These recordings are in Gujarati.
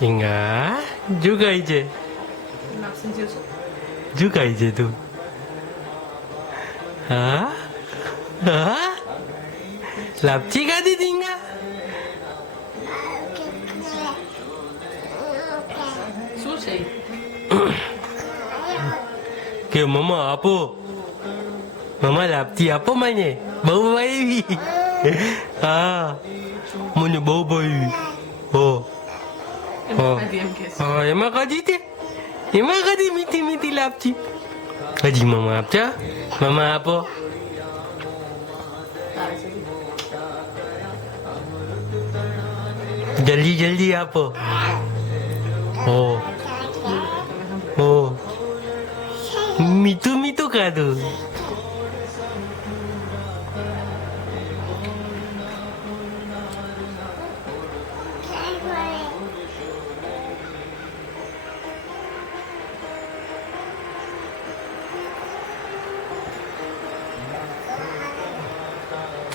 Inga, juga je. Juga je tu. Ha? Ha? Lapci kadi tinggal. કે મમ્મા આપો મમ્મા લાપસી આપો મને બહુ ભાવી હા મને બહુ ભાવી હો હા એમાં ખાધી મીઠી મીઠી લાપસી હજી મમ્મા આપજો મમ્મા આપો જલ્દી જલ્દી આપો હો હો મીઠું મીઠું ખાધું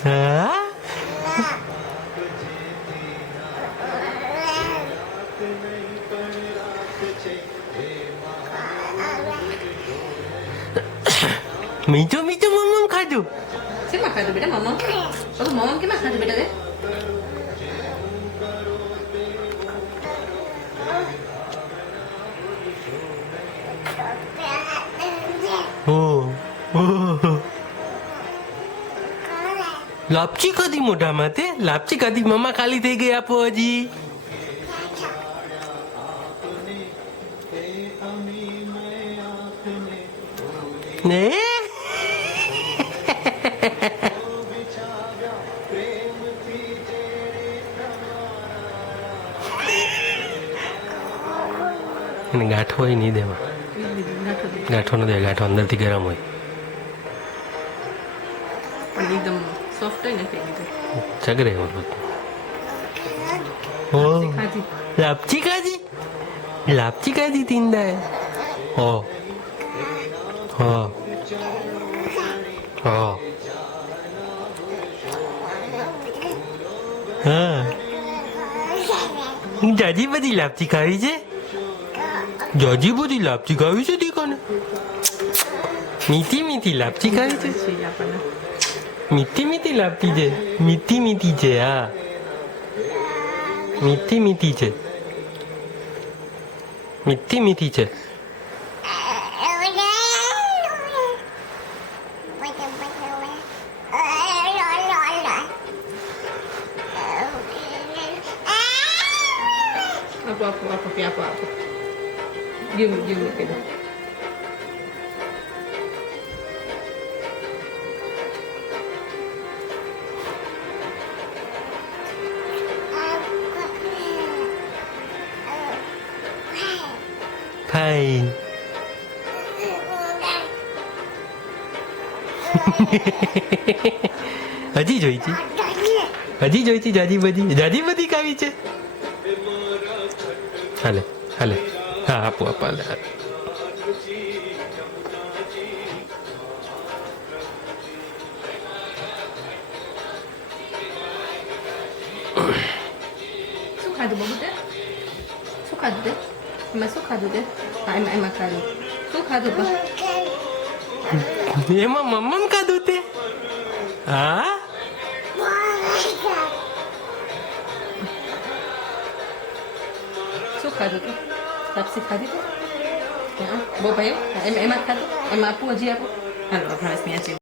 હા મીઠું મીઠું મમ્મ ખાધું શેમાં ખાધું બેટા મમ્મ મમ્મ કેમાં ખાધું બેટા તે લાપસી ખાધી મોઢામાં તે લાપસી ખાધી મમ્મા ખાલી થઈ ગઈ આપો હજી ને એને ગાંઠો હોય નહીં દેવા ગાંઠો ન દે ગાંઠો અંદરથી ગરમ હોય પણ એકદમ સોફ્ટ હોય ને તે લીધે સગરે હોય ઓ લાપસી ખાધી લાપસી ખાધી તીંદાએ ઓ હા હા હા જાજી બધી લાપસી ખાવી છે જાજી બધી લાપસી ખાવી છે દીકાને મીઠી મીઠી લાપસી ખાવી છે મીઠી મીઠી લાપસી છે મીઠી મીઠી છે હા મીઠી મીઠી છે મીઠી મીઠી છે apa. Give me gitu. Fine. હજી જોઈ છે જાજી બધી કાવી છે હાલે હાલે હા આપો આપો હાલે શું ખાધું બબુ તે શું ખાધું તે એમાં શું ખાધું તે હા એમાં ખાધું શું ખાધું તો એમાં મમ્મમ ખાધું તે હા શું ખાધું તું લાપસી ખાધી તું બહુ ભાઈ એમાં ખાધું એમાં આપું હજી આપું હાલો ભાવેશ ત્યાં છે